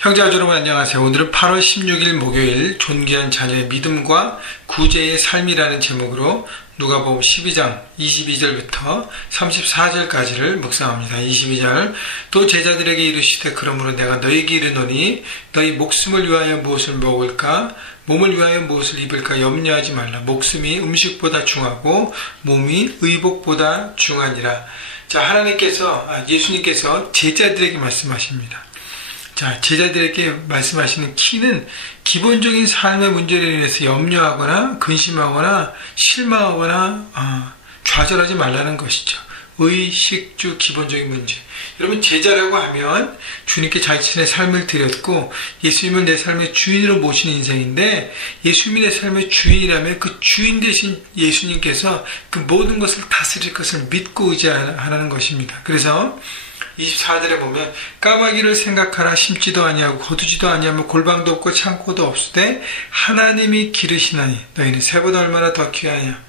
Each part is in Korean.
형제와 여러분 안녕하세요. 오늘은 8월 16일 목요일 존귀한 자녀의 믿음과 구제의 삶이라는 제목으로 누가복음 12장 22절부터 34절까지를 묵상합니다. 22절 또 제자들에게 이르시되 그러므로 내가 너희에게 이르노니 너희 목숨을 위하여 무엇을 먹을까 몸을 위하여 무엇을 입을까 염려하지 말라. 목숨이 음식보다 중하고 몸이 의복보다 중하니라. 자, 예수님께서 제자들에게 말씀하십니다. 자, 제자들에게 말씀하시는 키는 기본적인 삶의 문제로 인해서 염려하거나 근심하거나 실망하거나 좌절하지 말라는 것이죠. 의식주 기본적인 문제. 여러분, 제자라고 하면 주님께 자신의 삶을 드렸고 예수님을 내 삶의 주인으로 모시는 인생인데, 예수님이 내 삶의 주인이라면 그 주인 되신 예수님께서 그 모든 것을 다스릴 것을 믿고 의지하는 것입니다. 그래서 24절에 보면 까마귀를 생각하라. 심지도 아니하고 거두지도 아니하며 골방도 없고 창고도 없으되 하나님이 기르시나니 너희는 새보다 얼마나 더 귀하냐.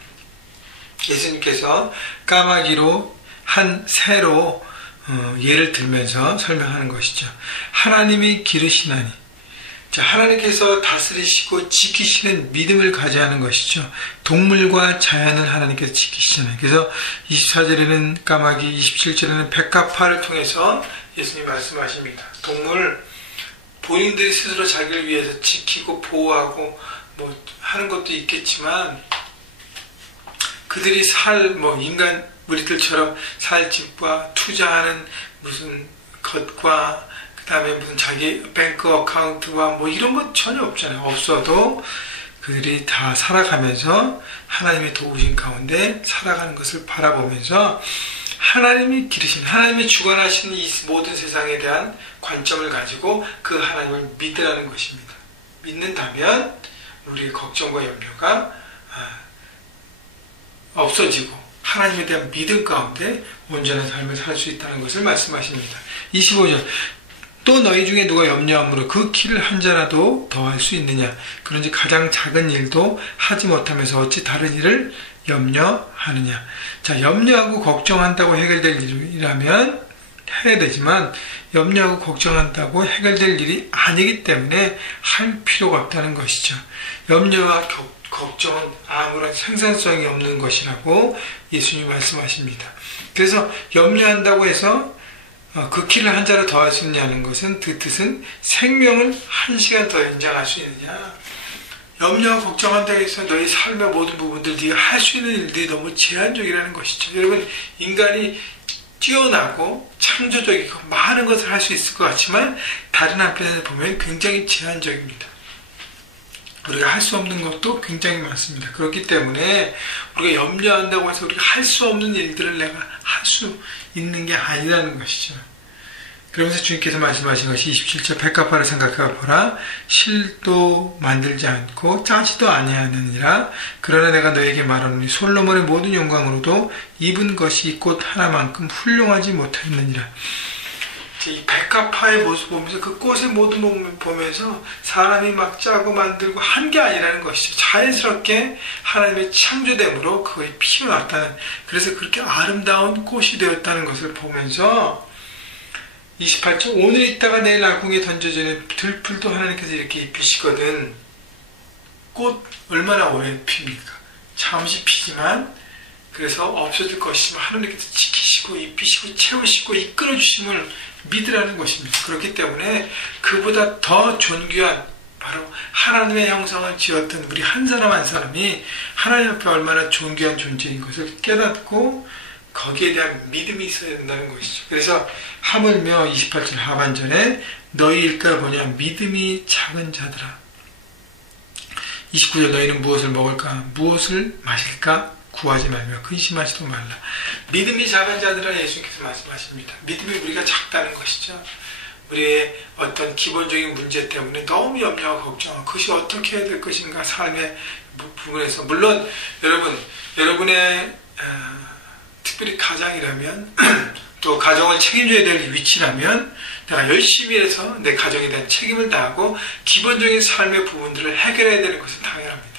예수님께서 까마귀로 한 새로 예를 들면서 설명하는 것이죠. 하나님이 기르시나니, 자, 하나님께서 다스리시고 지키시는 믿음을 가져야 하는 것이죠. 동물과 자연을 하나님께서 지키시잖아요. 그래서 24절에는 까마귀, 27절에는 백합화를 통해서 예수님이 말씀하십니다. 동물, 본인들이 스스로 자기를 위해서 지키고 보호하고 하는 것도 있겠지만, 그들이 인간 우리들처럼 살 집과 투자하는 무슨 것과 그 다음에 무슨 자기 뱅크 어카운트와 이런 것 전혀 없잖아요. 없어도 그들이 다 살아가면서 하나님의 도우신 가운데 살아가는 것을 바라보면서 하나님이 기르신, 하나님이 주관하시는 이 모든 세상에 대한 관점을 가지고 그 하나님을 믿으라는 것입니다. 믿는다면 우리의 걱정과 염려가 없어지고 하나님에 대한 믿음 가운데 온전한 삶을 살 수 있다는 것을 말씀하십니다. 25절 또 너희 중에 누가 염려함으로 그 키를 한 자라도 더할 수 있느냐. 그런지 가장 작은 일도 하지 못하면서 어찌 다른 일을 염려하느냐. 자, 염려하고 걱정한다고 해결될 일이라면 해야 되지만 염려하고 걱정한다고 해결될 일이 아니기 때문에 할 필요가 없다는 것이죠. 염려와 걱정은 아무런 생산성이 없는 것이라고 예수님이 말씀하십니다. 그래서 염려한다고 해서 그 키를 한 자로 더할 수 있냐는 것은, 그 뜻은 생명을 한 시간 더 연장할 수 있느냐. 염려하고 걱정한다고 해서 너희 삶의 모든 부분들 네가 할 수 있는 일들이 너무 제한적이라는 것이죠. 여러분, 인간이 뛰어나고 창조적이고 많은 것을 할 수 있을 것 같지만 다른 한편에서 보면 굉장히 제한적입니다. 우리가 할 수 없는 것도 굉장히 많습니다. 그렇기 때문에 우리가 염려한다고 해서 우리가 할 수 없는 일들을 내가 할 수 있는 게 아니라는 것이죠. 그러면서 주님께서 말씀하신 것이 27절 백합화를 생각해 보라. 실도 만들지 않고 짜지도 아니하느니라. 그러나 내가 너에게 말하노니 솔로몬의 모든 영광으로도 입은 것이 곧 하나만큼 훌륭하지 못하였느니라. 이 백합화의 모습 보면서, 그 꽃의 모든 모습을 보면서 사람이 막 짜고 만들고 한 게 아니라는 것이죠. 자연스럽게 하나님의 창조됨으로 그것이 피어났다는, 그래서 그렇게 아름다운 꽃이 되었다는 것을 보면서 28절 오늘 있다가 내일 아궁이에 던져지는 들풀도 하나님께서 이렇게 입히시거든. 꽃 얼마나 오래 핍니까? 잠시 피지만 그래서 없어질 것이지만 하나님께서 지키시고 입히시고 채우시고 이끌어주심을 믿으라는 것입니다. 그렇기 때문에 그보다 더 존귀한 바로 하나님의 형상을 지었던 우리 한 사람 한 사람이 하나님 앞에 얼마나 존귀한 존재인 것을 깨닫고 거기에 대한 믿음이 있어야 된다는 것이죠. 그래서 하물며 28절 하반절에 너희 일까 보냐 믿음이 작은 자들아. 29절 너희는 무엇을 먹을까 무엇을 마실까 구하지 말며 근심하지도 말라. 믿음이 작은 자들아 예수님께서 말씀하십니다. 믿음이 우리가 작다는 것이죠. 우리의 어떤 기본적인 문제 때문에 너무 염려하고 걱정하고 그것이 어떻게 해야 될 것인가 삶의 부분에서, 물론 여러분의 특별히 가장이라면 또 가정을 책임져야 될 위치라면 내가 열심히 해서 내 가정에 대한 책임을 다하고 기본적인 삶의 부분들을 해결해야 되는 것은 당연합니다.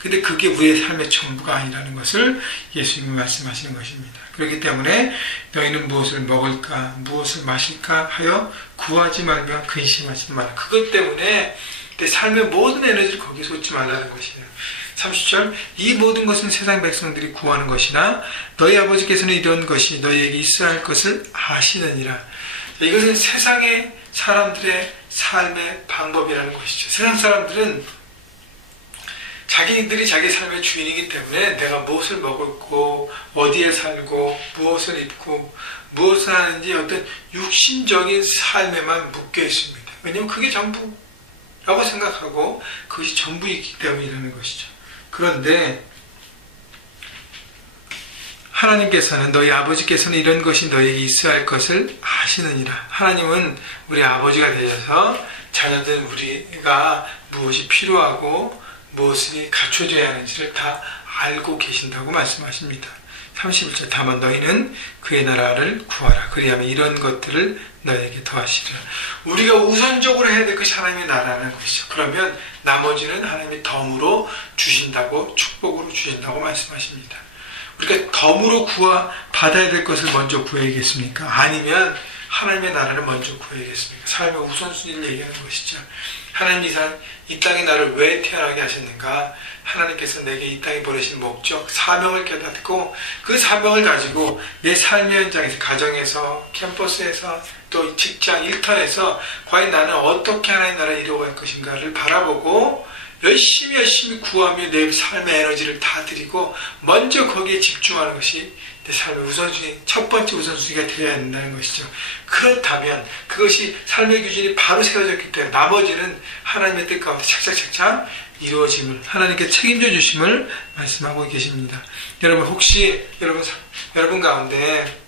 근데 그게 우리의 삶의 전부가 아니라는 것을 예수님이 말씀하시는 것입니다. 그렇기 때문에 너희는 무엇을 먹을까 무엇을 마실까 하여 구하지 말며 근심하지 말라. 그것 때문에 내 삶의 모든 에너지를 거기에 쏟지 말라는 것이에요. 30절 이 모든 것은 세상 백성들이 구하는 것이나 너희 아버지께서는 이런 것이 너희에게 있어야 할 것을 아시느니라. 이것은 세상의 사람들의 삶의 방법이라는 것이죠. 세상 사람들은 자기들이 자기 삶의 주인이기 때문에 내가 무엇을 먹고 어디에 살고 무엇을 입고 무엇을 하는지 어떤 육신적인 삶에만 묶여 있습니다. 왜냐하면 그게 전부라고 생각하고 그것이 전부이기 때문이라는 것이죠. 그런데 하나님께서는 너희 아버지께서는 이런 것이 너희에게 있어야 할 것을 아시느니라. 하나님은 우리 아버지가 되셔서 자녀된 우리가 무엇이 필요하고 무엇이 갖춰져야 하는지를 다 알고 계신다고 말씀하십니다. 31절 다만 너희는 그의 나라를 구하라. 그리하면 이런 것들을 너희에게 더하시리라. 우리가 우선적으로 해야 될 것이 하나님의 나라라는 것이죠. 그러면 나머지는 하나님이 덤으로 주신다고 축복으로 주신다고 말씀하십니다. 우리가 덤으로 받아야 될 것을 먼저 구해야겠습니까? 아니면 하나님의 나라를 먼저 구해야겠습니까? 삶의 우선순위를 얘기하는 것이죠. 하나님이 이 땅에 나를 왜 태어나게 하셨는가? 하나님께서 내게 이 땅에 보내신 목적, 사명을 깨닫고 그 사명을 가지고 내 삶의 현장에서, 가정에서, 캠퍼스에서, 또 직장, 일터에서 과연 나는 어떻게 하나님의 나라를 이루어갈 것인가를 바라보고 열심히 구하며 내 삶의 에너지를 다 드리고 먼저 거기에 집중하는 것이 내 삶의 우선순위, 첫 번째 우선순위가 되어야 한다는 것이죠. 그렇다면 그것이 삶의 기준이 바로 세워졌기 때문에 나머지는 하나님의 뜻 가운데 착착착착 이루어짐을, 하나님께 책임져 주심을 말씀하고 계십니다. 여러분 혹시 여러분 가운데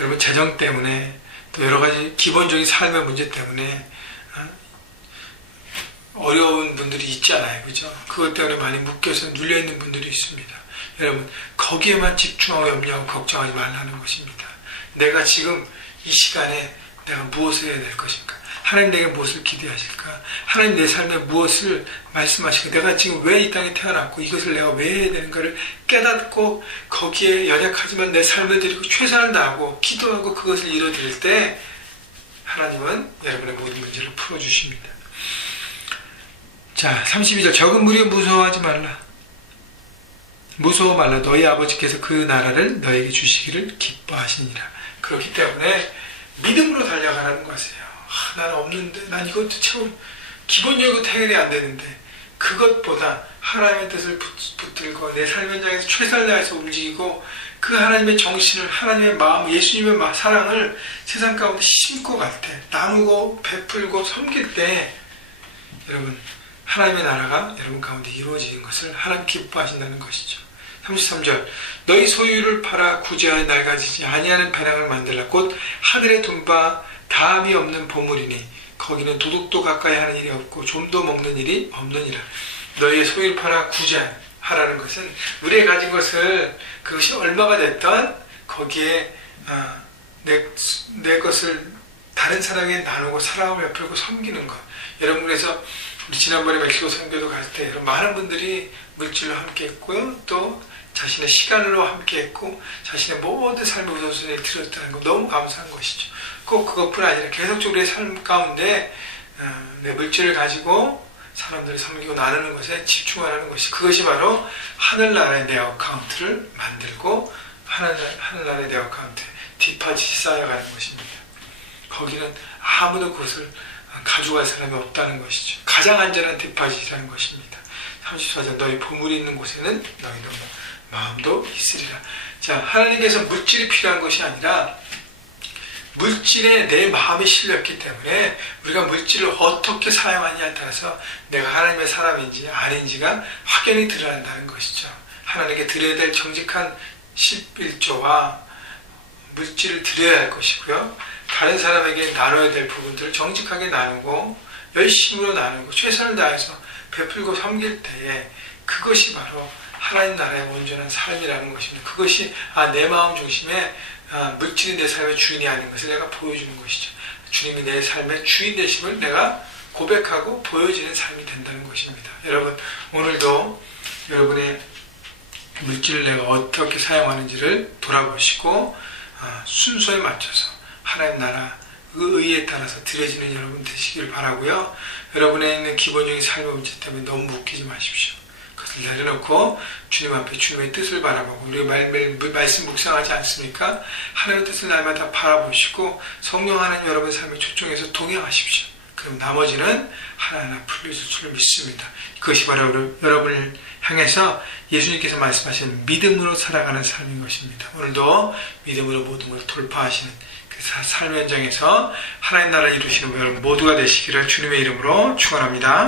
여러분 재정 때문에 또 여러 가지 기본적인 삶의 문제 때문에 어려운 분들이 있잖아요. 그죠? 그것 때문에 많이 묶여서 눌려있는 분들이 있습니다. 여러분 거기에만 집중하고 염려하고 걱정하지 말라는 것입니다. 내가 지금 이 시간에 내가 무엇을 해야 될 것인가? 하나님 내게 무엇을 기대하실까? 하나님 내 삶에 무엇을 말씀하실까? 내가 지금 왜 이 땅에 태어났고 이것을 내가 왜 해야 되는가를 깨닫고 거기에 연약하지만 내 삶을 드리고 최선을 다하고 기도하고 그것을 이뤄드릴 때 하나님은 여러분의 모든 문제를 풀어주십니다. 자, 32절 적은 무리여 무서워하지 말라. 무서워 말라. 너희 아버지께서 그 나라를 너에게 주시기를 기뻐하시니라. 그렇기 때문에 믿음으로 달려가라는 것이에요. 나는 없는데, 난 이것도 기본적으로 해결이 안 되는데, 그것보다 하나님의 뜻을 붙들고 내 삶 현장에서 최선을 다해서 움직이고 그 하나님의 정신을, 하나님의 마음, 예수님의 사랑을 세상 가운데 심고 갈 때, 나누고 베풀고 섬길 때 여러분 하나님의 나라가 여러분 가운데 이루어지는 것을 하나님 기뻐하신다는 것이죠. 33절 너희 소유를 팔아 구제하여 낡아지지 아니하는 배낭을 만들라. 곧 하늘에 둔 바 다함이 없는 보물이니 거기는 도둑도 가까이 하는 일이 없고 좀도 먹는 일이 없느니라. 너희의 소유를 팔아 구제하라는 것은 우리의 가진 것을 그것이 얼마가 됐던 거기에 내 것을 다른 사람에게 나누고 사랑을 베풀고 섬기는 것. 여러분 그래서 우리 지난번에 멕시코 선교도 갔을 때 많은 분들이 물질로 함께 했고요. 또 자신의 시간으로 함께 했고 자신의 모든 삶의 우선순위를 들었다는 거 너무 감사한 것이죠. 꼭 그것뿐 아니라 계속적으로 내 삶 가운데 내 물질을 가지고 사람들을 섬기고 나누는 것에 집중하라는 것이 그것이 바로 하늘나라의 내 어카운트를 만들고 하늘나라의 내 어카운트에 디파짓이 쌓여가는 것입니다. 거기는 아무도 그것을 가져갈 사람이 없다는 것이죠. 가장 안전한 디파짓이라는 것입니다. 34절 너희 보물이 있는 곳에는 너희도 마음도 있으리라. 자, 하나님께서 물질이 필요한 것이 아니라 물질에 내 마음이 실렸기 때문에 우리가 물질을 어떻게 사용하느냐에 따라서 내가 하나님의 사람인지 아닌지가 확연히 드러난다는 것이죠. 하나님께 드려야 될 정직한 11조와 물질을 드려야 할 것이고요. 다른 사람에게 나눠야 될 부분들을 정직하게 나누고 열심으로 나누고 최선을 다해서 베풀고 섬길 때에 그것이 바로 하나님 나라의 온전한 삶이라는 것입니다. 그것이 내 마음 중심에 물질이 내 삶의 주인이 아닌 것을 내가 보여주는 것이죠. 주님이 내 삶의 주인 되심을 내가 고백하고 보여지는 삶이 된다는 것입니다. 여러분, 오늘도 여러분의 물질을 내가 어떻게 사용하는지를 돌아보시고 순서에 맞춰서 하나님 나라 그 의에 따라서 드려지는 여러분 되시기를 바라고요. 여러분에 있는 기본적인 삶의 문제 때문에 너무 묶이지 마십시오. 그것을 내려놓고 주님 앞에 주님의 뜻을 바라보고, 우리가 매일 말씀 묵상하지 않습니까? 하나님의 뜻을 날마다 바라보시고 성령 하나님 여러분 삶에 초청해서 동행하십시오. 그럼 나머지는 하나하나 풀려질 줄 믿습니다. 그것이 바로 여러분을 향해서 예수님께서 말씀하신 믿음으로 살아가는 삶인 것입니다. 오늘도 믿음으로 모든 걸 돌파하시는 그 삶의 현장에서 하나님 나라를 이루시는 여러분 모두가 되시기를 주님의 이름으로 축원합니다.